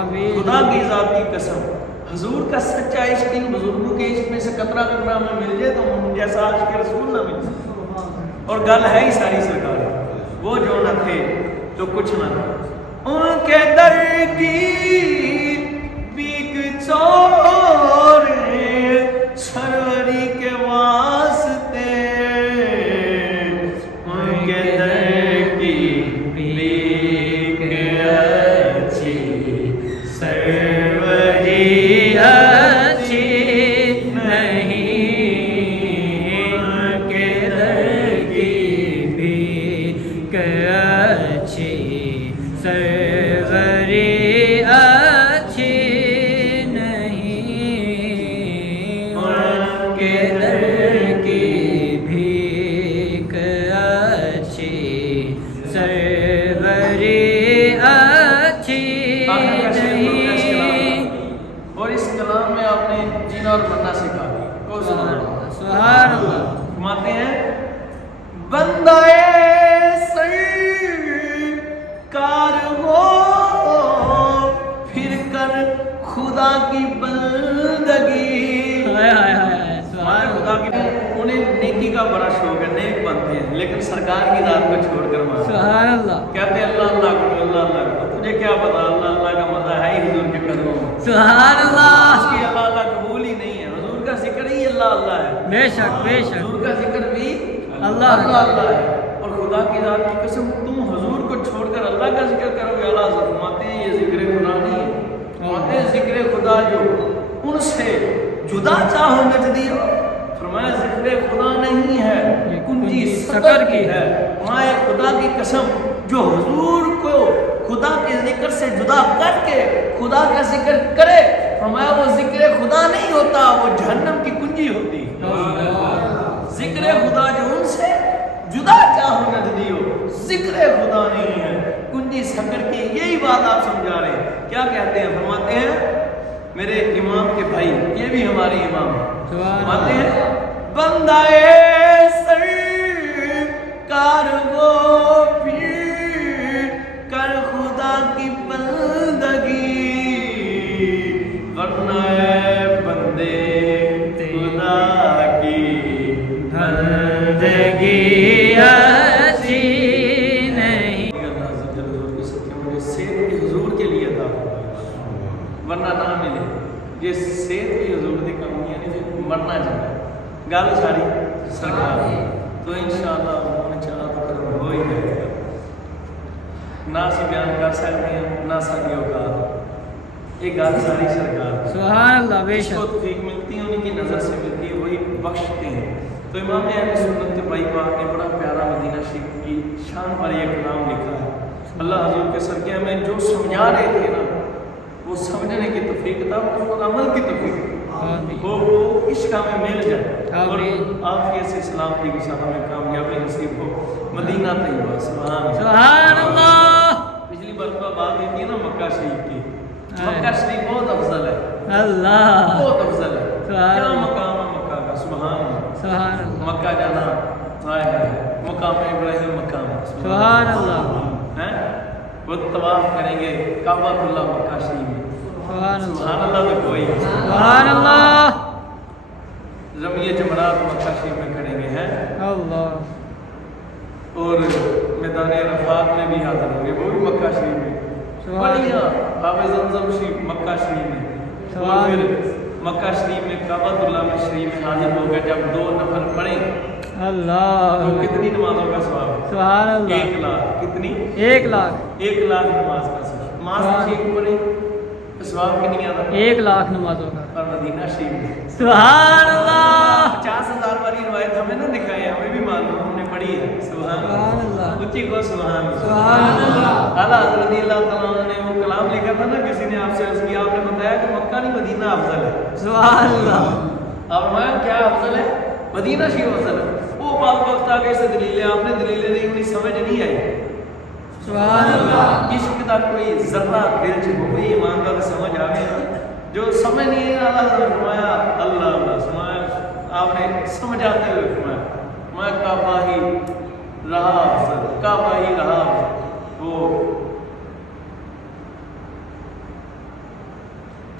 خدا کی ذات کی قسم، حضور کا سچا عشق ان بزرگوں کے عشق میں سے قطرہ قطرہ میں مل جائے تو ان جیسا عاشق رسول نہ مل جائے۔ اور گل ہے ہی ساری سرکار، وہ جو نہ تھے تو کچھ نہ تھا، ان کے در کی بیک چور سروری کے واسطے، ان کے در کی بیک اچھی سروری اچھی نہیں، ان کے در کی بیک اچھی سروری اچھی نہیں، ان کے در کی بھیک اچھی سروری اچھی نہیں۔ اور اس کلام میں آپ نے جینا اور مرنا سکھا دیا۔ سبحان اللہ۔ فرماتے ہیں بندہ سرکار ہو پھر کر خدا کی بندگی، خدا کی، انہیں نیکی کا بڑا شوق ہے، نیک بنتے ہیں لیکن سرکار کی ذات کو چھوڑ کر مانتے ہیں، کہتے ہیں اللہ اللہ کرو اللہ اللہ کرو، تجھے کیا پتا اللہ اللہ کا مزہ ہے ہی حضور کے قدموں میں، سبحان اللہ، اس کی اللہ اللہ قبول ہی نہیں ہے، حضور کا ذکر ہی اللہ اللہ ہے، بے شک بے شک، حضور کا ذکر بھی اللہ اللہ ہے۔ اور خدا کی ذات کی قسم تم حضور کو چھوڑ کر اللہ کا ذکر کرو گے، اللہ حضرت فرماتے ہیں یہ ذکر خدا نہیں ہے، فرماتے ہیں ذکر خدا جو ان سے جدا چاہو نجدیو، فرمایا ذکر خدا نہیں ہے کنجی سکر کی ہے، فرمایا خدا کی قسم جو حضور کو خدا کے ذکر سے جدا کر کے خدا کا ذکر کرے، فرمایا وہ ذکر خدا نہیں ہوتا، وہ جہنم کی کنجی ہوتی، ذکر خدا جو ان سے جدا چاہو نجدیو، ذکر خدا نہیں ہے کنجی سکر کی، یہی بات آپ سمجھا رہے ہیں، کیا کہتے ہیں؟ فرماتے ہیں میرے امام کے بھائی، یہ بھی ہمارے امام ہیں، فرماتے ہیں بندہ سرکار وہ پھر کر خدا کی بندگی، ورنہ بندے خدا کی بندگی اچھی نہیں، صحت بھی حضور کے لیے تھا ورنہ نہ ملے، یہ صحت بھی حضور دی کمی ہے، پھر مرنا چاہیے، گل ساری سرکار تو انشاءاللہ من چاہ تو کرم ہو ہی جائے گا، نہ اسی بیان کر سکتے ہیں نہ ساری اوقات، یہ گل ساری سرکار، سبحان اللہ، بے شک، اس کو توفیق ملتی ہے انہیں کی نظر سے ملتی ہے، وہی بخشتے ہیں۔ تو امام اہل سنت کے بھائی پاک نے بڑا پیارا مدینہ شریف کی شان پر یہ کلام لکھا ہے، اللہ حضور کے صدقے ہمیں جو سمجھا رہے تھے نا وہ سمجھنے کی توفیق تھا، وہ عمل کی توفیق وہ عشق میں مل جائے، اور عافیت سے سلامتی کے ساتھ ہمیں کامیابی نصیب ہو، مدینہ طیبہ، سبحان اللہ۔ پچھلی مرتبہ بات یہ تھی نا مکہ شریف کی، مکہ شریف بہت افضل ہے، اللہ بہت افضل ہے، کیا مقام ہے مکہ کا، سبحان اللہ، مکہ جانا مقام ابراہیم مقام، سبحان اللہ، وہ طواف کریں گے کعبۃ اللہ مکہ شریف میں، سبحان اللہ تو کوئی، سبحان اللہ، رمیہ جمرات مکہ شریف میں کریں گے ہیں اللہ، اور میدان عرفات میں بھی حاضر ہوں گے، وہ بھی مکہ شریف میں، بڑھیا باب زمزم شریف مکہ شریف میں، اور پھر مکہ شریف میں کعبۃ اللہ میں شریف میں حاضر ہو گئے، جب 2 نفل پڑھیں اللہ تو کتنی نمازوں کا ثواب، سبحان اللہ، 1 لاکھ، کتنی 1 لاکھ، 1 لاکھ نماز کا ثواب، نماز شریف پڑھیں تو ثواب کتنی آتا ہے 1 لاکھ نمازوں کا، اور مدینہ شریف میں سبحان اللہ 50,000 والی روایت ہمیں نہ دکھائی ہے، ہمیں بھی معلوم، ہم نے پڑھی ہے، سبحان اللہ، اچھی کو سبحان اللہ، اعلیٰ حضرت رضی اللہ تعالیٰ عنہ نے وہ کلام لکھا تھا نا، کسی نے آپ سے عرض کیا، آپ نے بتایا کہ مکہ نہیں مدینہ افضل ہے، سبحان اللہ، آپ فرمایا کیا افضل ہے؟ مدینہ شریف افضل ہے، وہ بات وقت آگے سے دلیلیں آپ نے دلیلیں نہیں انہیں سمجھ نہیں آئی، سبحان اللہ، عشق کا کوئی ذرہ دل چ ہوئی ایمان کا سمجھ آ گیا، جو سمجھ نہیں ہے اللہ نے فرمایا اللہ اللہ، فرمایا آپ نے سمجھ آتے ہوئے فرمایا میں کعبہ ہی رہا افضل، کعبہ ہی رہا افضل، وہ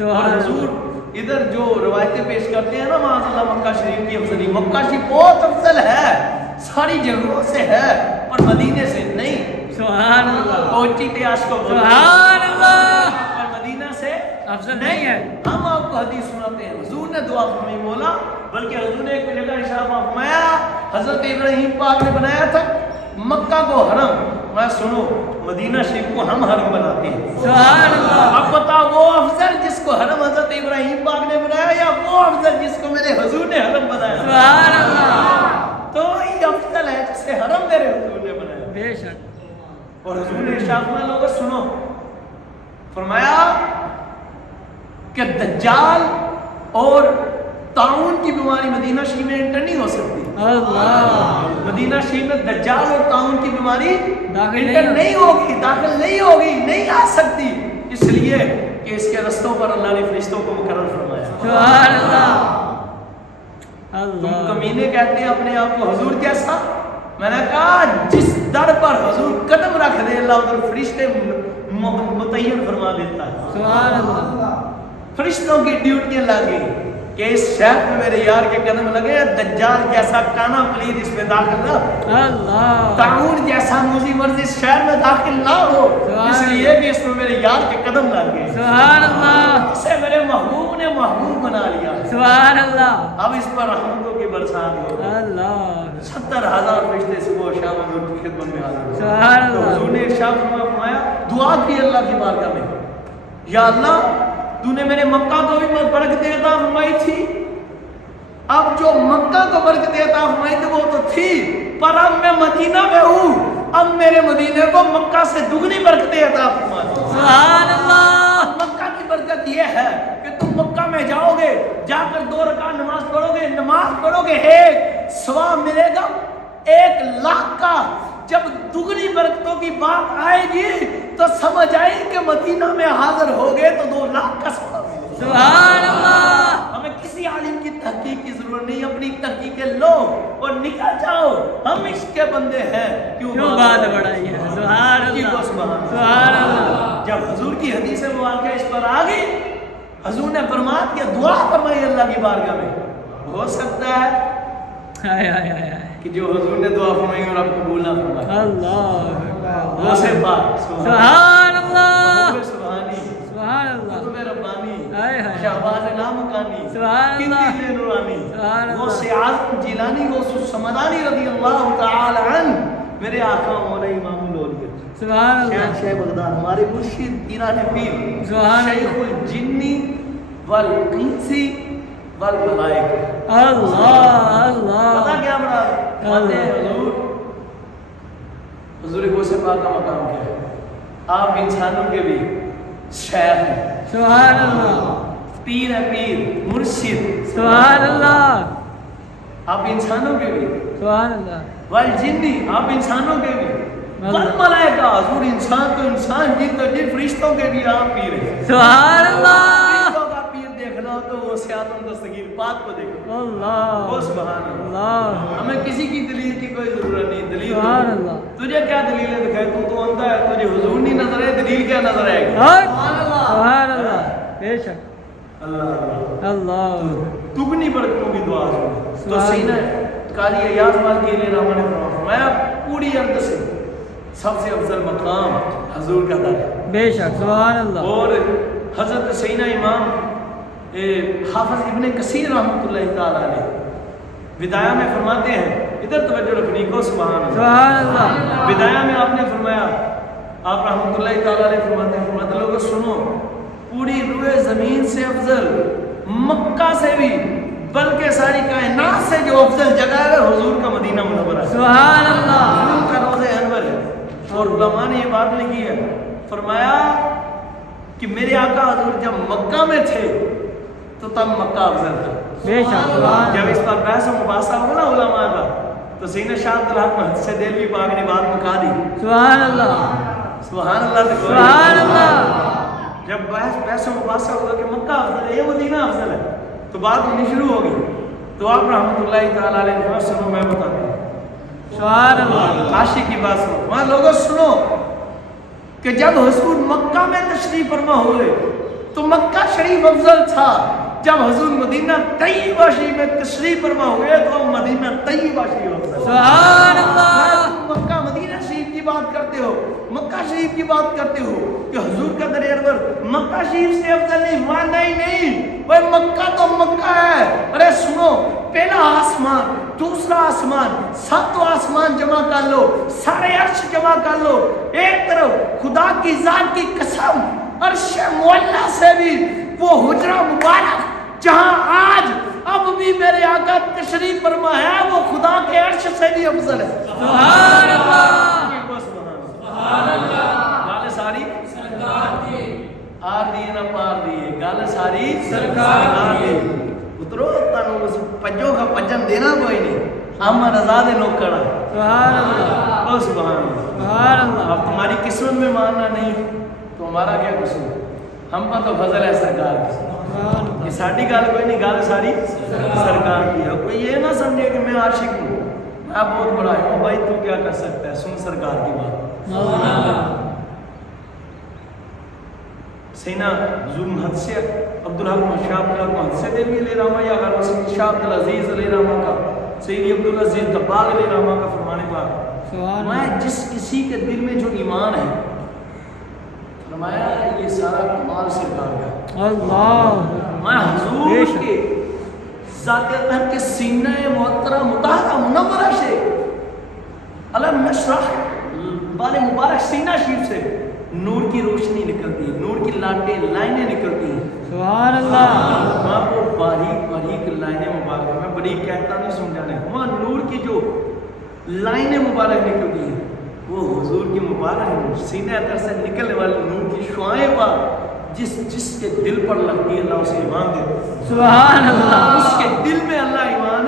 سبحان اور حضور ادھر جو روایتیں پیش کرتے ہیں نا معاذ اللہ مکہ شریف کی افضلی، مکہ شریف بہت افضل ہے، ساری جگہوں سے ہے پر مدینے سے نہیں۔ سبحان اللہ پہنچی تیاس کو بولتے ہیں سبحان اللہ پر مدینہ سے افضل نہیں ہے۔ ہم آپ کو حدیث سناتے ہیں، حضور نے دعا فرمائی مولا، بلکہ حضور نے ایک جگہ ارشاد فرمایا حضرت ابراہیم پاک نے بنایا تھا مکہ کو حرم، میں سنو مدینہ شریف کو ہم حرم بناتے ہیں۔ سبحان اللہ اب بتاؤ وہ افضل جس کو حرم حضرت ابراہیم پاک نے بنایا یا وہ افضل جس کو میرے حضور نے حرم بنایا؟ سبحان اللہ تو یہ افضل ہے جسے حرم میرے حضور نے بنایا۔ بے شک اور حضور نے ارشاد فرمایا لوگوں سنو، فرمایا کہ دجال اور طاعون کی بیماری مدینہ شریف میں انٹر نہیں ہو سکتی۔ اللہ مدینہ شریف میں دجال اور طاعون کی بیماری داخل انٹر نہیں ہوگی، داخل نہیں ہوگی، نہیں آ سکتی، اس لیے کہ اس کے رستوں پر اللہ نے فرشتوں کو مقرر فرمایا۔ سبحان اللہ تم اللہ کمینے کہتے ہیں اپنے آپ کو حضور جیسا، میں نے کہا جس در پر حضور قدم رکھ دے اللہ ادھر فرشتے متعین فرما دیتا ہے۔ سبحان اللہ فرشتوں کی ڈیوٹیاں لگی کہ اس شہر میں میرے یار کے قدم لگے، دجال جیسا کانا پلید اس میں داخل نہ، اللہ طاعون جیسا موذی مرض اس شہر میں داخل نہ ہو، اس لیے کہ اس میں میرے یار کے قدم لگ گئے، سبحان اللہ اسے میرے محبوب نے محبوب بنا لیا۔ سبحان اللہ اب اس پر رحمتوں کی برسات ہو، اللہ 70,000 فرشتے صبح و شام حضور کی خدمت میں حاضر ہوئے۔ سبحان تو اللہ حضور نے ارشاد فرمایا دعا کی اللہ کی بارگاہ میں، یا اللہ تو نے میرے مکہ کو بھی برکت عطا فرمائی تھی، اب جو مکہ کو برکت عطا فرمائی تھی وہ تو تھی، پر اب میں مدینہ میں ہوں، اب میرے مدینے کو مکہ سے دگنی برکت عطا فرما دو۔ سبحان اللہ مکہ کی برکت یہ ہے کہ تم مکہ میں جاؤ گے، جا کر 2 رکعت نماز پڑھو گے، نماز پڑھو گے ایک ثواب ملے گا 1,00,000 کا۔ جب دگنی برکتوں کی بات آئے گی تو سمجھ آئی کہ مدینہ میں حاضر ہو گئے تو 2,00,000 کا ثواب ملے گا۔ سبحان اللہ ہمیں کسی عالم کی تحقیق کی ضرورت نہیں، اپنی تحقیقیں لو اور نکل جاؤ، ہم عشق کے بندے ہیں، کیوں بات بڑھائی ہے؟ سبحان اللہ سبحان اللہ جب حضور کی حدیث مبارکہ اس پر آ گئی، حضور نے فرمایا کہ دعا فرمائی اللہ کی بارگاہ میں، ہو سکتا ہے ہائے ہائے ہائے ہائے کہ جو حضور نے دعا فرمائی اور آپ قبول نہ فرمایا۔ اللہ وہ سے بات سبحان اللہ محبوب سبحانی، سبحان اللہ قطب ربانی، ہائے ہائے شہباز لامکانی، سبحان اللہ قطب نورانی، سبحان اللہ غوث اعظم جیلانی غوث السمدانی رضی اللہ تعالی عنہ، میرے آقا مولا امام الاولیاء سبحان اللہ شیخ بغداد، ہمارے مرشد پیران پیر سبحان اللہ شیخ الجنی والانسی والملائکہ۔ اللہ پتہ اللہ کیا بڑا کہتے ہیں حضور، حضور غوث پاک کا مقام کیا ہے؟ آپ انسانوں کے بھی شیخ ہیں، سبحان اللہ پیر ہے، پیر مرشد، سبحان اللہ آپ انسانوں کے بھی، سبحان اللہ والجنی آپ انسانوں کے بھی، والملائکہ حضور انسان تو انسان، جن تو جن فرشتوں کے بھی آپ پیر ہیں۔ سبحان اللہ فرشتوں کا پیر دیکھنا ہو تو وہ سیادم دستگیر پاک کو دیکھو، اللہ وہ سبحان اللہ۔ اللہ ہمیں کسی کی دلیل کی کوئی ضرورت نہیں، دلیل سبحان اللہ تجھے کیا دلیلیں دکھائے، تو اندھا ہے، تجھے حضور نہیں نظر ہے، دلیل کیا نظر آئے گی؟ سبحان اللہ بے شک اللہ اللہ دگنی برکتوں کی دعا ہے۔ تو سبحان سینہ قاضی ایاز مالکی علیہ الرحمہ نے فرمایا پوری ارض سے سب سے افضل مقام حضور کا در ہے، بے شک سبحان اللہ اور حضرت سینہ امام حافظ ابن کثیر رحمۃ اللہ تعالی علیہ بدایہ میں فرماتے ہیں، ادھر توجہ رکھنی کو، سبحان اللہ، سبحان اللہ بدایہ میں آپ نے فرمایا، آپ رحمۃ اللہ تعالی علیہ فرماتے ہیں، فرماتے لوگوں سنو، پوری روئے زمین سے افضل، مکہ سے بھی، بلکہ ساری کائنات سے جو افضل جگہ ہے حضور کا مدینہ منورہ ہے، سبحان اللہ حضور کا روضہ انور ہے۔ اور علماء نے یہ بات لکھی ہے، فرمایا کہ میرے آقا حضور جب مکہ میں تھے تو تب مکہ افضل تھا۔ بے شک سبحان جب اس پر بحث و مباحثہ ہو نا علماء کا، تو سینہ شاہ عبدالحق محدث دہلوی پاک نے بات مکا دی، سبحان اللہ سبحان اللہ، سبحان اللہ جب بحث و مباحثہ ہوگا کہ مکہ افضل ہے یا مدینہ افضل ہے تو بات ہونی شروع ہوگی، تو آپ رحمۃ اللہ تعالیٰ علیہ وسلم میں بتا دیں، سبحان اللہ عاشق کی بات سنو، وہاں لوگوں سنو کہ جب حضور مکہ میں تشریف فرما ہوئے تو مکہ شریف افضل تھا. جب حضور مدینہ طیبہ شریف میں تشریف فرما ہوئے تو مدینہ طیبہ شریف افضل. سبحان اللہ. مکہ مدینہ شریف کی بات کرتے ہو, مکہ شریف کی بات کرتے ہو کہ حضور کا در انور مکہ شریف سے افضل نہیں ہوا. نہیں بھائی, مکہ تو مکہ ہے. ارے سنو, پہلا آسمان, دوسرا آسمان, ساتوں آسمان جمع کر لو, سارے عرش جمع کر لو. ایک طرف خدا کی ذات کی قسم, عرش معلیٰ سے بھی وہ حجرہ مبارک جہاں آج اب بھی میرے آقا تشریف فرما ہے, وہ خدا کے عرش سے بھی افضل ہے. سبحان اللہ. سبحان اللہ. گل ساری سرکار دی آر دیے نہ پار دیے, گل ساری سرکار دی. اترو تانوں اس پنجوں کا پنجن دینا کوئی نہیں, ہم رضا دے نوکر ہیں. سبحان اللہ. او سبحان اللہ. سبحان اللہ. اب تمہاری قسمت میں ماننا نہیں تو ہمارا کیا قصور, ہم پر تو فضل ہے سرکار کی. یہ ساڑی گال کوئی نہیں, گال ساری سرکار کی ہے. کوئی یہ نہ سمجھے کہ میں عاشق ہوں, میں بہت بڑا ہوں. بھائی تو کیا کر سکتا ہے, سن سرکار کی بات. سینا حضور محد سے عبدالحق شاہ عبدالحق محد سے دل علیہ رحمہ یا غیر وسیع شاہ عبدالعزیز علیہ رحمہ کا, سیدی عبدالعزیز دباغ علیہ رحمہ کا فرمانے پاک, میں جس کسی کے دل میں جو ایمان ہے, فرمایا یہ سارا کمال سرکار کا. اللہ. میں حضور کے ذات اطہر کے سینہ محترم مطہرہ منورہ سے علم نشرح بال مبارک سینہ شریف سے نور کی روشنی نکلتی ہے, نور کی لائنیں نکلتی ہیں. سبحان اللہ. وہاں وہ باریک باریک لائنیں مبارک, میں بڑی کہتا نہیں سمجھانے, وہاں نور کی جو لائنیں مبارک نکلتی ہیں وہ حضور کی مبارک سینہ اطہر سے نکلنے والی نور کی شعائیں پر جس کے دل پر لگتی ہے اللہ اسے ایمان دیتا ہے. سبحان اللہ. اس کے دل میں اللہ ایمان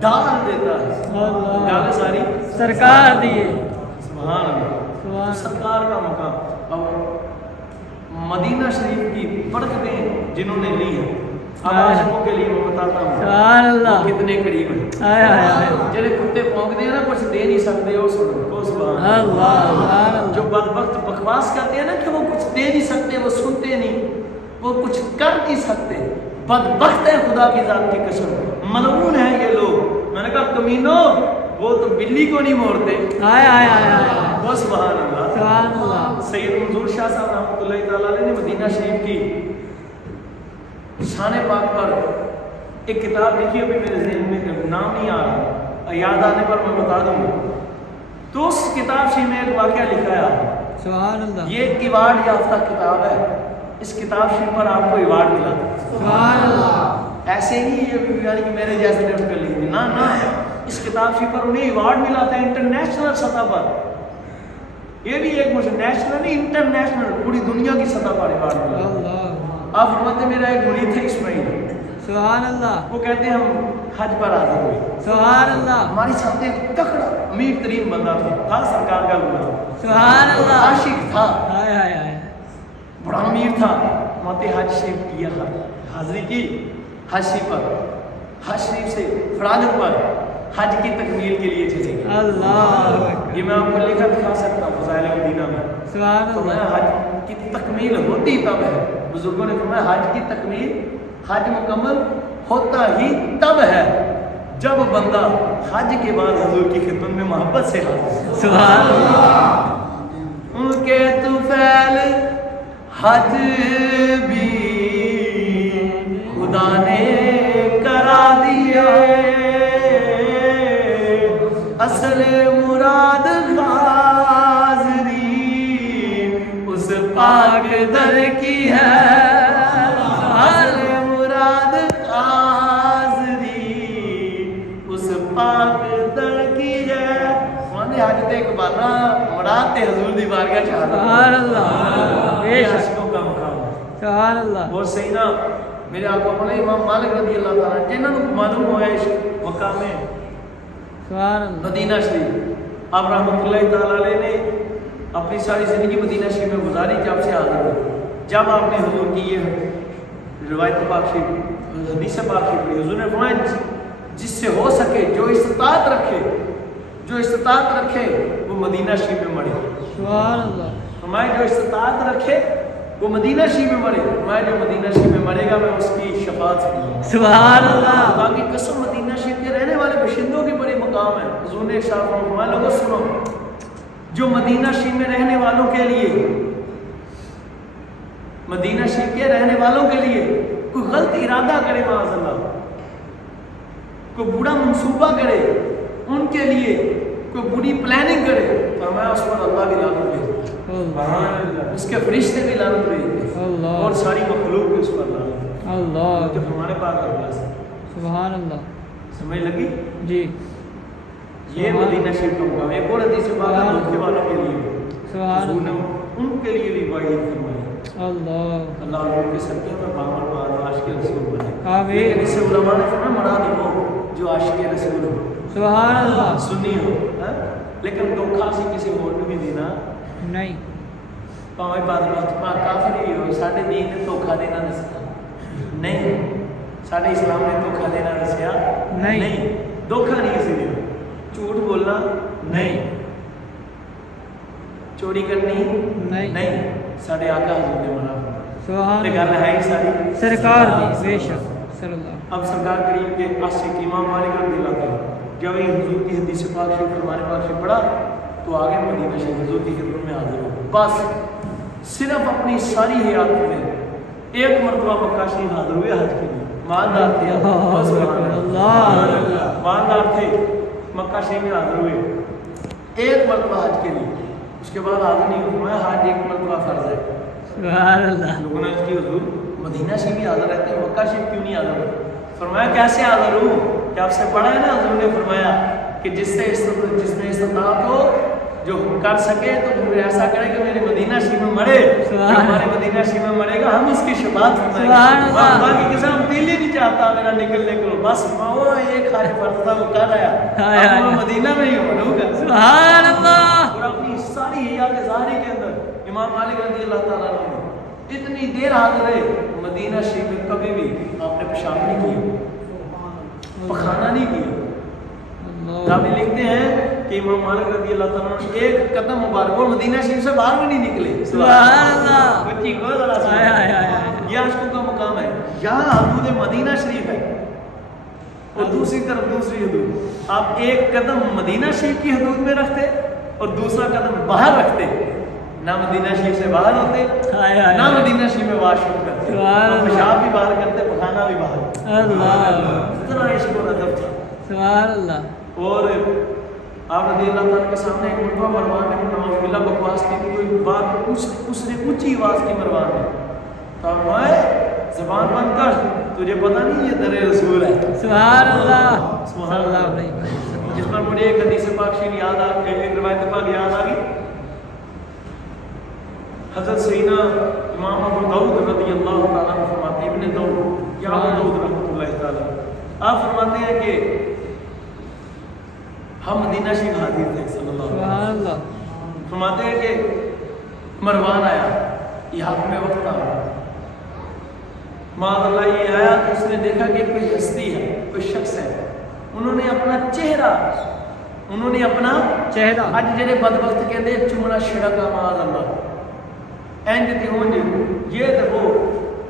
ڈال دیتا ہے. اللہ. گالے ساری سرکار دیے. سبحان اللہ. سرکار کا مقام. اور مدینہ شریف کی برکتیں جنہوں نے لی ہیں, اب عاشقوں کے لیے میں بتاتا ہوں سبحان اللہ. کتنے قریب ہیں. آئے آئے آئے. جنہیں کتے پونکتے ہیں نا, کچھ دے نہیں سکتے, وہ سنو کو سبحان اللہ. جو بدبخت بکواس کرتے ہیں نا کہ وہ کچھ دے نہیں سکتے, وہ سنتے نہیں, وہ کچھ کر نہیں سکتے, بدبخت ہے خدا کی ذات کی قسم, ملعون ہیں یہ لوگ. میں نے کہا کمینو, وہ تو بلی کو نہیں موڑتے. آئے آئے آئے آئے. وہ سبحان اللہ. سبحان اللہ. سید منظور شاہ صاحب رحمۃ اللہ تعالیٰ علیہ نے مدینہ شریف کی شان پاک پر ایک کتاب لکھی, ابھی میرے ذہن میں نام نہیں آ رہا, یاد آنے پر میں بتا دوں گا. تو اس کتاب سے میں ایک واقعہ لکھا ہے. سبحان اللہ. یہ ایک ایوارڈ یافتہ کتاب ہے, اس کتاب سے پر آپ کو ایوارڈ ملا. سبحان اللہ. ایسے ہی یعنی کہ میرے جیسے نے کر لی نہ, اس کتاب سے پر انہیں ایوارڈ ملا تھا انٹرنیشنل سطح پر. یہ بھی ایک نیشنل نہیں, انٹرنیشنل, پوری دنیا کی سطح پر ایوارڈ ملا. اللہ. آپ فرماتے میرا ایک مرید ہے اسماعیل, سبحان اللہ. وہ کہتے ہیں ہم حج پر حاضر ہوئے. سبحان اللہ. ہماری ساتھ ایک تکڑا امیر ترین بندہ تھا سرکار کا غلام, سبحان اللہ. عاشق تھا, آئے آئے آئے. بڑا امیر تھا. ماتے حج شریف کیا, حاضری کی حج شریف پر, حج شریف سے فرادت پر حج کی تکمیل کے لیے چلے گئے. اللہ. یہ میں آپ کو لکھا دکھا سکتا ہوں فضائل مدینہ میں. سبحان تو میں اللہ. حج کی تکمیل ہوتی تب ہے, بزرگوں نے فرمایا حج کی تکمیل, حج مکمل ہوتا ہی تب ہے جب بندہ حج کے بعد حضور کی خدمت میں محبت سے حاضر. سبحان اللہ. ان کے طفیل حج بھی خدا نے کرا دیا, اصل مراد حاضری اس پاک در کی ہے. اصل مراد حاضری اس پاک در کی ہے. حج تے ایک بانا مراد تے حضور دی بارگاہ چ حاضر. سبحان اللہ. بے شک. عاشقوں کا مقام ہے. سبحان اللہ. اور سیدنا میرے آقا مولا امام مالک رضی اللہ تعالیٰ جنہوں کو معلوم ہوا اس مقام میں سبحان اللہ. مدینہ شریف, آپ رحمۃ اللہ تعالیٰ علیہ نے اپنی ساری زندگی مدینہ شریف میں گزاری. جب سے حاضر ہوئے, جب آپ نے حضور کی یہ روایت پاک شریف, حدیث پاک شریف پڑھی, حضور نے فرمایا جس سے ہو سکے, جو استطاعت رکھے وہ مدینہ شریف میں مڑے. سبحان اللہ. فرمایا جو استطاعت رکھے وہ مدینہ شریف میں مرے، میں جو مدینہ شریف میں مرے گا میں اس کی شفاعت فرماؤں گا۔ سبحان اللہ۔ خدا کی قسم مدینہ شریف کے رہنے والے باشندوں کی بڑی مقام ہے۔ حضور نے ارشاد فرمایا لوگوں سنو، جو مدینہ شریف میں رہنے والوں کے لیے، مدینہ شریف کے رہنے والوں کے لیے کوئی غلط ارادہ کرے، معاذ اللہ کوئی برا منصوبہ کرے، ان کے لیے کوئی بری پلاننگ کرے، فرمایا اس پر اللہ کی لعنت بھیج، اس کے فرشتے بھی لعنت بھیج، اور ساری مخلوق بھی اس پر لعنت۔ اللہ جو ہمارے پاک اللہ سے سبحان اللہ۔ سمجھ لگی؟ جی یہ مدینہ شریف کا مقام ہے۔ ایک اور حدیث پاک ہے دھوکے والوں کے لیے، سبحان حضور نے ان کے لیے بھی وعید فرمائی۔ اللہ اللہ ان کے صدقے میں باور بعد عاشق رسول بنے۔ آمین۔ لیکن اس سے علماء نے فرمایا مراد وہ جو عاشق رسول ہو، سبحان اللہ۔ سنی ہو، ہاں؟ لیکن دھوکھا سی کسی اور کو بھی دینا نہیں، پاوے بات کافر ہی ہو، ساڈے دین نے دھوکھا دینا دسیا نہیں، ساڈے اسلام نے دھوکھا دینا دسیا نہیں، دھوکھا نہیں کسی نے، جھوٹ بولنا نہیں، چوری کرنی نہیں، ساڈے آقا حضور نے منع فرمایا۔ سبحان یہ گل ہے ہی ساری سرکار دی بے شک صلی اللہ۔ اب سرکار کریم کے عاشق امام مالک رضی اللہ عنہ جب یہ حضور کی حدیث پاک شریف فرمانے پاک شریف پڑھا تو آگے مدینہ شریف حضور کی خدمت میں حاضر ہو، بس صرف اپنی ساری حیات میں ایک مرتبہ مکہ شریف حاضر ہوئے حج کے لیے، مالدار تھے، بس مالدار تھے، مکہ شریف میں حاضر ہوئے ایک مرتبہ حج کے لیے، اس کے بعد حاضر نہیں ہوئے، حج ایک مرتبہ فرض ہے۔ سبحان اللہ۔ لوگوں نے اس کی حضور مدینہ شریف بھی حاضر رہتے ہیں، مکہ شریف کیوں نہیں حاضر ہوتے؟ فرمایا کیسے حاضر ہوں کہ آپ سے پڑھا ہے نا، حضور نے فرمایا کہ جس نے استطاعت ہو جو کر سکے تو پھر ایسا کرے کہ میرے مدینہ شریف میں مرے، جو ہمارے مدینہ شریف میں مرے گا ہم اس کی شفاعت فرمائیں گے۔ خدا کی قسم دل ہی نہیں چاہتا میرا نکلنے کو، بس وہ ایک حج فرض تھا وہ کر آیا، اب میں مدینہ میں ہی ہوں۔ سبحان اللہ۔ اور اپنی ساری حیات ظاہری کے اندر امام مالک رضی اللہ تعالیٰ عنہ اتنی دیر حاضر ہے مدینہ شریف میں، کبھی بھی آپ نے پیشاب نہیں کیا، پخانہ نہیں کیا۔ راوی لکھتے ہیں کہ امام مالک رضی اللہ تعالیٰ عنہ ایک قدم مبارک اور مدینہ شریف سے باہر بھی نہیں نکلے۔ سبحان اللہ۔ یہ عاشقوں کا مقام ہے، یہاں حدود مدینہ شریف ہے اور دوسری طرف دوسری حدود، آپ ایک قدم مدینہ شریف کی حدود میں رکھتے اور دوسرا قدم باہر رکھتے، نہ مدینہ شریف سے باہر ہوتے نہ مدینہ شریف میں واش روم کرتے، پیشاب بھی باہر کرتے، پخانہ بھی باہر۔ اتنا عشق و ادب تھا۔ سبحان اللہ۔ اور آپ رضی اللہ تعالیٰ کے سامنے ایک مرتبہ مروان نے نعوذ باللہ بکواس کی تھی، کوئی بات اس نے اونچی آواز کی مروان نے، تو فرمایا زبان بند کر، تجھے پتہ نہیں یہ در رسول ہے۔ سبحان اللہ۔ سبحان اللہ۔ جس پر مجھے ایک حدیث پاک شریف یاد آ گئی، ایک روایت پاک یاد آ گئی، حضرت سیدنا امام ابو داؤد رضی اللہ تعالیٰ عنہ فرماتے ہیں، ابن داؤد یا ابو داؤد رحمۃ اللہ تعالیٰ، آپ فرماتے ہیں کہ ہم مدینہ شریف حاضر تھے صلی اللہ علیہ وسلم، فرماتے ہیں کہ مروان آیا، یہ حق میں وقت آ معاذ اللہ یہ آیا تو اس نے دیکھا کہ کوئی ہستی ہے، کوئی شخص ہے، انہوں نے اپنا چہرہ اج جڑے بدبخت کہتے ہیں چمڑا چھڑکا، معاذ اللہ اینج تے اونج یہ تے وہ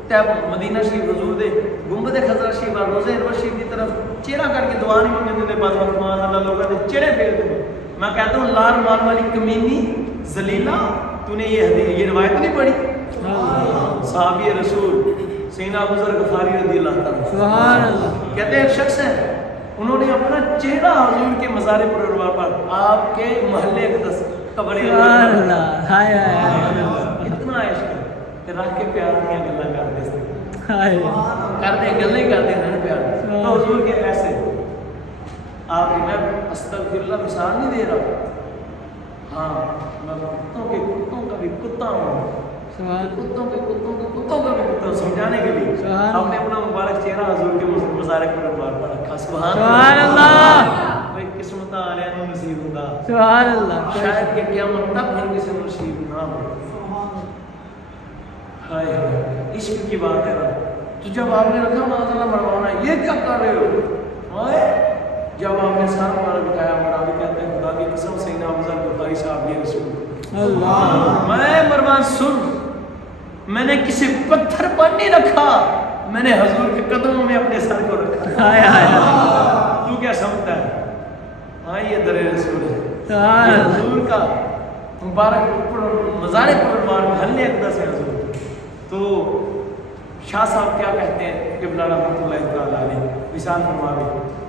تب مدینہ شریف حضور دے گنبد خضرا شریف اور روزہ انور شریف کی طرف چہرہ کر کے دعا نہیں مانگتے تھے، بعد وقت معاذ اللہ لوگوں نے چہرے پھیر دیتے۔ میں کہتا ہوں لار مال والی کمینی ذلیلہ، تو نے یہ روایت نہیں پڑھی؟ صحابی رسول سیدنا ابو ذر غفاری رضی اللہ تعالیٰ سبحان اللہ کہتے ہیں ایک شخص ہے، انہوں نے اپنا چہرہ حضور کے مزار پروار پر آپ کے محلے قبر اتنا عشق کہ رکھ کے پیار دیا گلا کرتے کرتے رہنے پیار تو حضور کے ایسے آپ میں استغفر اللہ مثال نہیں دے رہا، ہاں میں کتوں کا بھی کتا ہوں، کتوں کا بھی کتا سمجھانے کے لیے ہم نے اپنا مبارک چہرہ حضور کے مزار پروار پر رکھا۔ سبحان اللہ۔ کوئی قسمت آنے نصیب ہوتا سبحان اللہ، شاید کہ قیامت تک ہر کسی نصیب نہ ہو۔ ہائے عشق کی بات ہے نا، تو جب آپ نے رکھا معاذ اللہ مروانا یہ کیا کر رہے ہو، جب آپ نے سارا مبارک اٹھایا مراوی کہتے ہیں خدا کی قسم سیدنا ابو ذر غفاری صاحب یہ رسول اللہ، میں مروان سن میں نے کسی پتھر پر نہیں رکھا، میں نے حضور کے قدموں میں اپنے سر کو رکھا۔ تو کیا سمجھتا ہے؟ ہاں یہ در رسول ہے، یہ حضور کا مبارک مزار قربان محل اقدس ہے حضور۔ تو شاہ صاحب کیا کہتے ہیں قبلہ رحمۃ اللہ تعالیٰ علیہ، وصال فرماوی،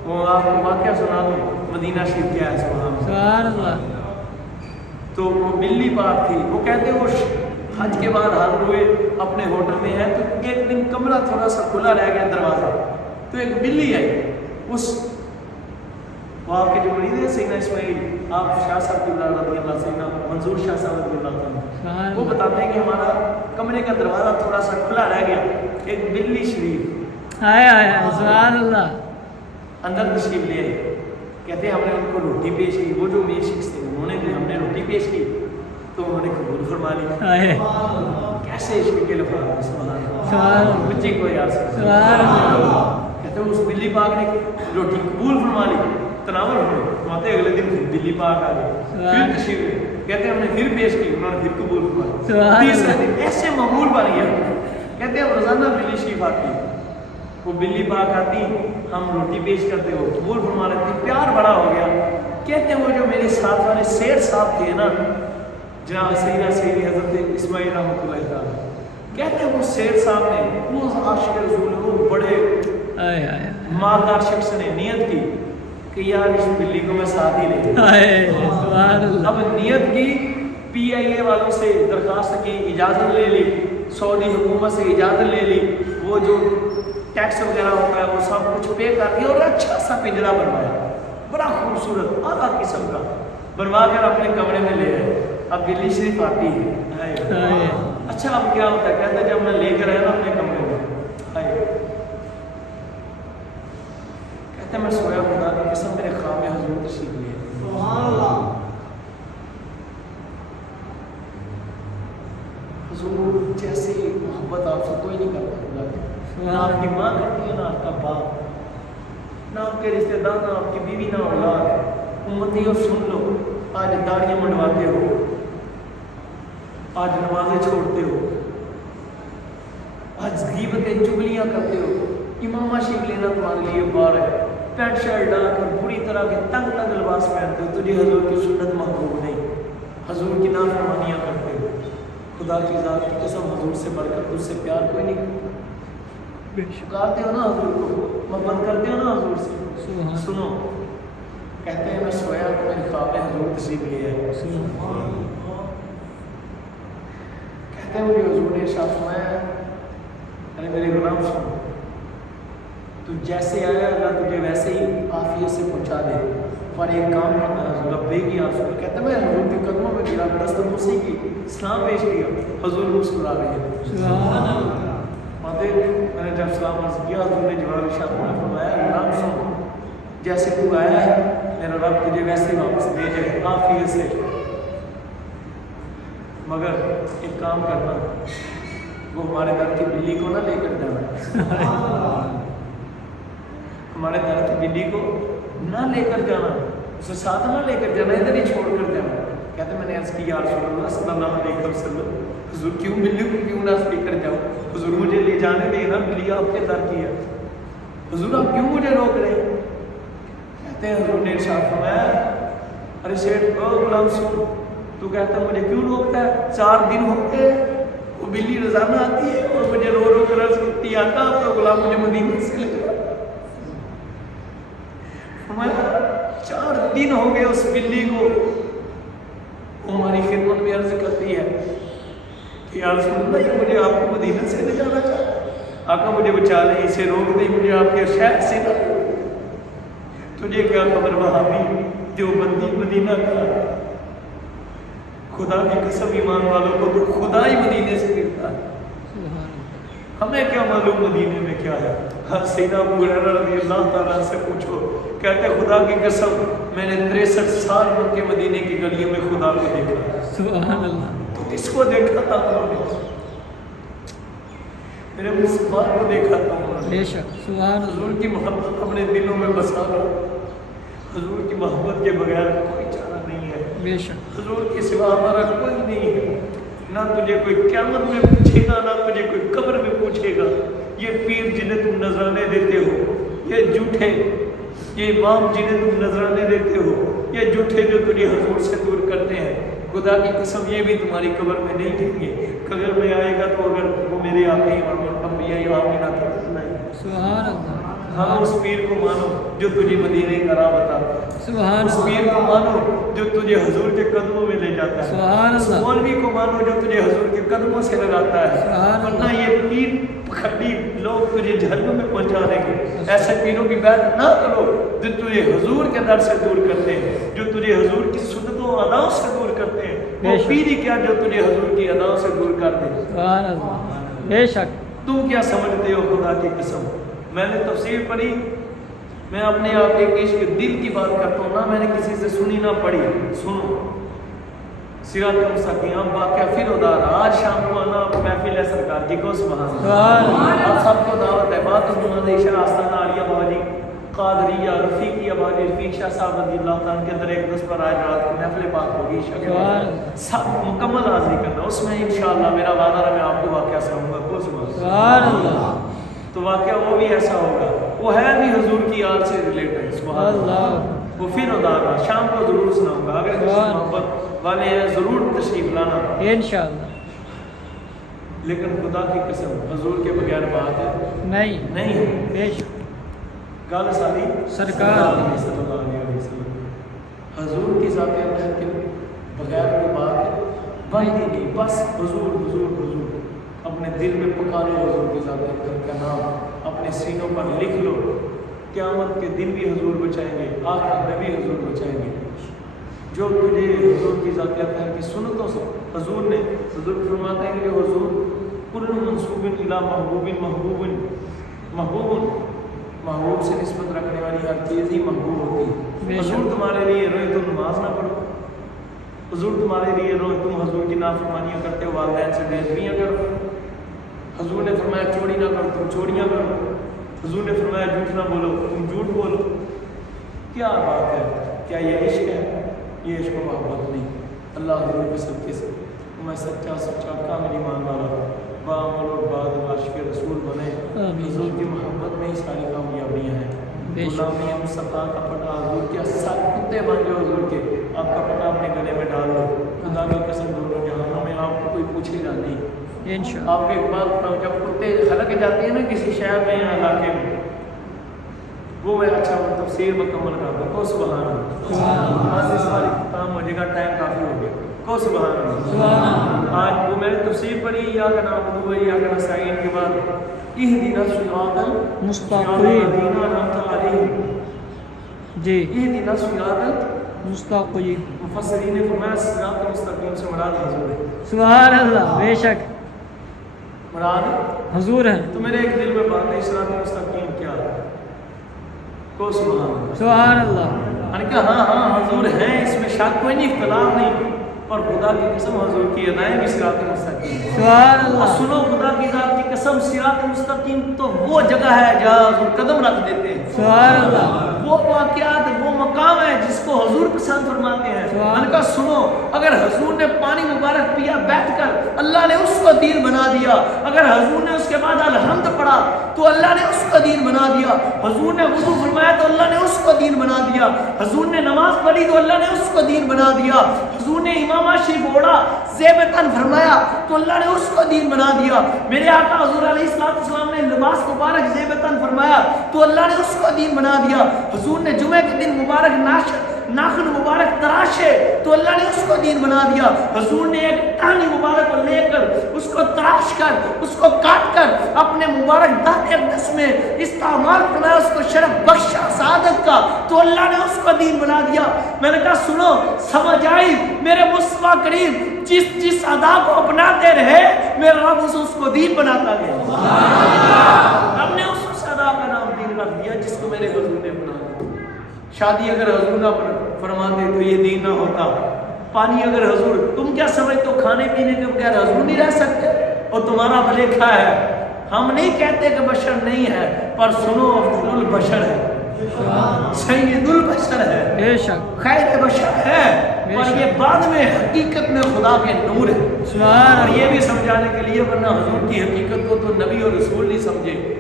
وہ آپ کو واقعہ سنا دوں، مدینہ شریف کیا ہے سبحان اللہ۔ تو وہ بلی پاک تھی، وہ کہتے ہیں وہ حج کے بعد حاضر ہوئے اپنے ہوٹل میں ہیں، تو ایک دن کمرہ تھوڑا سا کھلا رہ گیا دروازہ، تو ایک بلی آئی، اس وہ آپ کے جو مرید ہیں سیدنا اسماعیل، آپ شاہ صاحب کی رضی اللہ سیدنا منظور شاہ صاحب رضی اللہ عنہ، وہ بتاتے ہیں کہ ہمارا کمرے کا دروازہ تھوڑا سا کھلا رہ گیا، ایک بلی شریف سبحان اللہ اندر تشریف لے آئی، کہتے ہیں ہم نے ان کو روٹی پیش کی، وہ جو میرے شخص تھے انہوں نے بھی ہم نے روٹی پیش کی تو انہوں نے قبول فرما لی۔ کیسے عشق کے لفظ بچے کو یاد سے کہتے ہیں اس بلی پاک نے روٹی قبول فرما لی، تناول ہوئے، ماتے اگلے دن بلی پاک آ گئی، پھر تشریف لے، کہتے ہیں ہم نے پھر پیش کی، انہوں نے پھر قبول فرما لی، تیسرے دن ایسے معمول بن گیا۔ کہتے ہیں روزانہ بلی شریف آتی، وہ بلی پاک آتی، ہم روٹی پیش کرتے ہو قبول فرما لیتے، پیار بڑا ہو گیا۔ کہتے ہیں وہ جو میرے ساتھ والے سیر صاحب تھے نا، جہاں سیدنا سیدی حضرت اسماعیل رحمۃ اللہ تعالیٰ، کہتے ہیں وہ سیر صاحب نے، وہ عاشق رسول، وہ بڑے مالدار شخص نے نیت کی کہ یار اس بلی کو میں ساتھ ہی لے جاؤں۔ اب نیت کی، PIA والوں سے درخواست کی، اجازت لے لی، سعودی حکومت سے اجازت لے لی، وہ جو ٹیکس وغیرہ ہوتا ہے وہ سب کچھ پے کر دیا، اور اچھا سا پنجرا بنوایا، بڑا خوبصورت اعلیٰ قسم کا بنوا کر اپنے کمرے میں لے آئے۔ اب بلی شریف آتی ہے، اچھا اب کیا ہوتا ہے؟ کہتا ہے جب میں لے کر آیا نا اپنے کمرے میں، کہتا ہے میں سویا، خدا کی قسم میرے خواب میں حضور تشریف لیے، حضور جیسے محبت آپ سے کوئی نہیں کرتا، نہ آپ کی ماں کرتی ہے، نہ آپ کا باپ، نہ آپ کے رشتے دار، نہ آپ کی بیوی، نہ اولاد۔ امتیوں سن لو، آج داڑیاں منڈواتے ہو، آج نمازیں چھوڑتے ہو، آج غیبتیں چغلیاں کرتے ہو، امامہ شریف لینا تمہارے لیے بار ہے، پینٹ شرٹ ڈال کر بری طرح کے تنگ تنگ لباس پہنتے ہو، تجھے حضور کی سنت محبوب نہیں، حضور کی نافرمانیاں کرتے ہو۔ خدا کی ذات کی قسم حضور سے بڑھ کر تجھ سے پیار کوئی نہیں کرتا، پکارتے ہو نا حضور کو، محبت کرتے ہو نا حضور سے۔ سنو، کہتے ہیں میں سویا تو میرے خواب میں حضور تشریف لے آئے، کہتے ہیں مجھے حضور نے ارشاد فرمایا، ارے میرے غلام سنو، تو جیسے آیا اللہ تجھے ویسے ہی عافیت سے پہنچا دے، پر ایک کام کرنا ہے حضور، لبیک یا رسول اللہ۔ کہتے ہیں میں حضور کے قدموں میں گرا، دست بوسی کی، اسلام پیش کیا، حضور مسکرا رہے ہیں۔ میں نے جب سلام عرض کیا، حضور نے جواب ارشاد فرمایا، غلام سنو، جیسے تو آیا ہے میرا رب تجھے ویسے ہی واپس لے جائے عافیت سے، مگر ایک کام کرنا، وہ ہمارے گھر کی بلی کو نہ لے کر جانا، ہمارے گھر کی بلی کو نہ لے کر جانا، اسے ساتھ نہ لے کر جانا، ادھر ہی چھوڑ کر جانا۔ کہتے میں نے عرض کی یا رسول اللہ صلی اللہ علیہ وسلم، حضور کیوں بلی کو کیوں نہ لے کر جاؤ، حضور مجھے لے جانے دے نا، بلی آپ کے در کی ہے، حضور آپ کیوں مجھے روک رہے ہیں؟ کہتے ہیں حضور نے ارشاد فرمایا، ارے سیٹھ او غلام سن، تو کہتا مجھے کیوں روکتا ہے؟ 4 دن ہو گئے وہ بلی روزانہ آتی ہے اور مجھے رو رو کر عرض کرتی ہے آقا آپ کا غلام مجھے مدینے سے لے جاؤ۔ فرمایا 4 دن ہو گئے اس بلی کو، وہ ہماری خدمت میں عرض کرتی ہے کہ یا رسول اللہ یہ مجھے آپ کو مدینہ سے لے جانا چاہتا ہے، آقا مجھے بچا لیں، اسے روک دیں، مجھے آپ کے شہر سے نہ، تجھے کیا خبر وہابی دیوبندی مدینہ کا، خدا کی قسم ایمان والوں کو تو خدا ہی مدینے سے گرتا ہے، ہمیں کیا معلوم مدینے میں کیا ہے۔ سیدنا ابو ہریرہ رضی اللہ تعالیٰ سے پوچھو، کہتے خدا کی قسم میں نے 63 سال مر کے مدینے کی گلیوں میں خدا کو دیکھا، سبحان اللہ، تو کس کو دیکھا تھا انہوں نے؟ میرے مصطفیٰ کو دیکھا تھا انہوں نے، بے شک سبحان اللہ۔ حضور کی محبت اپنے دلوں میں بسا لو، حضور کی محبت کے بغیر کوئی چارہ نہیں ہے، بے شک حضور کے سوا ہمارا کوئی نہیں ہے۔ نہ تجھے کوئی قیامت میں پوچھے گا، نہ تجھے کوئی قبر میں پوچھے گا۔ یہ پیر جنہیں تم نذرانے دیتے ہو، یہ جھوٹے، یہ امام جنہیں تم نذرانے دیتے ہو، یہ جھوٹے جو تجھے حضور سے دور کرتے ہیں، خدا کی قسم یہ بھی تمہاری قبر میں نہیں جائیں گے۔ قبر میں آئے گا تو اگر وہ میرے آقا اور انبیاء آمینہ کی قسم ہے، سبحان اللہ، ہاں اس پیر کو مانو جو تجھے مدینے کا راہ بتاتا ہے، سبحان اس پیر کو مانو جو تجھے حضور کے قدموں میں لے جاتا ہے، سبحان اس اللہ، مولوی کو مانو جو تجھے حضور کے قدموں سے لگاتا ہے، سبحان ورنہ یہ پیر کھڑی لوگ تجھے جہنم میں پہنچا دیں گے۔ ایسے پیروں کی بیعت نہ کرو جو تجھے حضور کے در سے دور کرتے ہیں، جو تجھے حضور کی سنتوں و اداؤں سے دور کرتے ہیں۔ وہ پیر ہی کیا جو تجھے حضور کی اداؤں سے دور کر دے۔ سبحان اللہ، بے شک۔ تم کیا سمجھتے ہو خدا کی قسم؟ میں نے تفسیر پڑھی، میں اپنے آپ کے عشق دل کی بات کرتا ہوں، نہ میں نے کسی سے سنی نہ پڑھی۔ سنو صراط مستقیم واقعہ پھر ادار، آج شام کو آنا محفل ہے سرکار کی کو سبحان اللہ۔ آپ سب کو دعوت ہے، بات نماز عشاء آستانہ عالیہ باباجی قادریہ رفیقیہ باباجی رفیق شاہ صاحب رضی اللہ تعالیٰ کے اندر ایک 10 پر آج رات کو محفل پاک ہوگی سب مکمل حاضری کرنا، اس میں انشاءاللہ میرا وعدہ ہے میں آپ کو واقعہ سناؤں گا کو سبحان اللہ۔ تو واقعہ وہ بھی ایسا ہوگا، وہ ہے بھی حضور کی آل سے ریلیٹڈ سبحان اللہ، وہ پھر ادارہ شام کو ضرور سناؤں گا، اگر کسی محبت والے ہیں ضرور تشریف لانا انشاءاللہ۔ لیکن خدا کی قسم حضور کے بغیر بات ہے نہیں ہے، بے شک۔ گال سالی سرکار صلی اللہ علیہ وسلم، حضور کی ذات اطہر کے بغیر کوئی بات بنتی نہیں، بس حضور حضور حضور اپنے دل میں پکا لو، حضور کی ذات اطہر کا نام اپنے سینوں پر لکھ لو، قیامت کے دن بھی حضور بچائیں گے، آخرت میں بھی حضور بچائیں گے۔ جو تجھے حضور کی ذات اطہر کی سنتوں سے حضور نے فرماتے ہیں کہ حضور کل منصوب الی محبوب محبوب محبوب، محبوب سے نسبت رکھنے والی ہر چیز ہی محبوب ہوتی ہے۔ حضور تمہارے لیے روئے تو نماز نہ پڑھو، حضور تمہارے لیے روئے تم حضور کی نافرمانیاں کرتے ہو، والدین سے بے ادبیاں کرو، حضور نے فرمایا چوری نہ کرو تم چوریاں کرو، حضور نے فرمایا جھوٹ نہ بولو تم جھوٹ بولو۔ کیا بات ہے، کیا یہ عشق ہے؟ یہ عشق و محبت نہیں۔ اللہ حضور کے صدقے سے میں سچا کامل ایمان والا بعمل اور بعد عاشق رسول بنے، حضور کی محبت میں ہی ساری کامیابیاں ہیں۔ غلامی مصطفیٰ کا پٹا حضور کے سب کتے بن جو حضور کے آپ کا پٹا اپنے گلے میں ڈال دو، خدا کی قسم دونوں جہانوں میں آپ کو کوئی پوچھے گا نہیں انشاءاللہ۔ آپ کے بعد جب کتے حلق جاتے ہیں نا کسی شہر میں یا علاقے میں، وہ میں اچھا تفسیر مکمل کر دوں کو سبحان اللہ، بس اس بار اختتام ہو جائے گا، ٹائم کافی ہو گیا کو سبحان اللہ۔ آج وہ میں نے تفسیر پڑھی یا کا نام دو یا کا نسائین کے بعد اہدنا الصراط المستقیم جی اہدنا الصراط مستقیم، مفسرین نے فرمایا صراط المستقیم سے مراد حضور ہے سبحان اللہ، بے شک مراد حضور ہیں۔ تو میرے ایک دل میں بات ہے صراط المستقیم کیا ہے کو سبحان اللہ، سبحان اللہ۔ میں نے کہا ہاں حضور ہیں، اس میں شک کوئی نہیں، اختلاف نہیں، پر خدا کی قسم حضور کی ادائیں بھی صراط مستقیم۔ سبحان اللہ۔ سنو خدا کی ذات کی قسم، صراط مستقیم تو وہ جگہ ہے جہاں حضور قدم رکھ دیتے ہیں۔ سبحان اللہ۔ وہ واقعات، وہ مقام ہے جس کو حضور پسند فرماتے ہیں۔ میں نے کہا سنو، اگر حضور نے پانی مبارک پیا بیٹھ کر، اللہ نے اس کو دین بنا دیا۔ اگر حضور نے اس کے بعد الحمد پڑھا تو اللہ نے اس کو دین بنا دیا۔ حضور نے وضو فرمایا تو اللہ نے اس کو دین بنا دیا۔ حضور نے نماز پڑھی تو اللہ نے اس کو دین بنا دیا۔ حضور نے امامہ شریف اوڑھا، زیب تن فرمایا تو اللہ نے اس کو دین بنا دیا۔ میرے آقا حضور علیہ السلام نے لباس مبارک زیب تن فرمایا تو اللہ نے اس کو دین بنا دیا۔ حضور نے جمعہ کے دن مبارک ناخن مبارک تراشے تو اللہ نے اس کو دین بنا دیا۔ حضور نے ایک ٹہنی مبارک کو لے کر اس کو تراش کر اس کو کاٹ کر اپنے مبارک دانت اقدس میں استعمال فرمایا، اس کو شرف بخشا سعادت کا تو اللہ نے اس کو دین بنا دیا۔ میں نے کہا سنو، سمجھ آئی میرے مصطفیٰ کریم جس ادا کو اپناتے رہے میرا رب اس کو دین بناتا گیا۔ رب نے اس ادا کا نام دین رکھ دیا جس کو میرے حضور نے بنا دیا۔ شادی اگر حضور نہ فرماتے تو یہ دین نہ ہوتا۔ پانی اگر حضور، تم کیا سمجھتے ہو کھانے پینے کے بغیر حضور نہیں رہ سکتے؟ اور تمہارا بھلیکھا ہے، ہم نہیں کہتے کہ بشر نہیں ہے، پر سنو افضل البشر ہے۔ سید البشر ہے، بے شک خیر بشر ہے، بے اور شک۔ یہ بعد میں حقیقت میں خدا کے نور ہے۔ سبحان اور یہ اللہ بھی سمجھانے کے لیے، ورنہ حضور کی حقیقت کو تو نبی اور رسول نہیں سمجھے،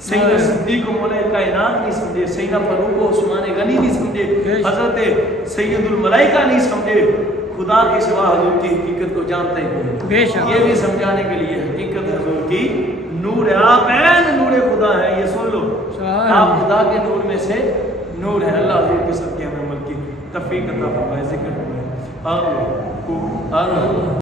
سیدنا صدیق و مولا کائنات نہیں سمجھے، سیدنا فاروق و عثمان غنی نہیں سمجھے، حضرت سید الملائکہ نہیں سمجھے، خدا کے سوا حضور کی حقیقت کو جانتے ہیں۔ بے شک یہ بھی سمجھانے کے لیے حقیقت حضور کی نور ہے، آپ عین نور خدا ہے، یہ سن لو، سبحان آپ اللہ۔ خدا کے نور میں سے نور ہے۔ اللہ حضور کے صدقے میں عمل کی توفیق عطا فرمائے، ذکر فرمائے۔ آمین۔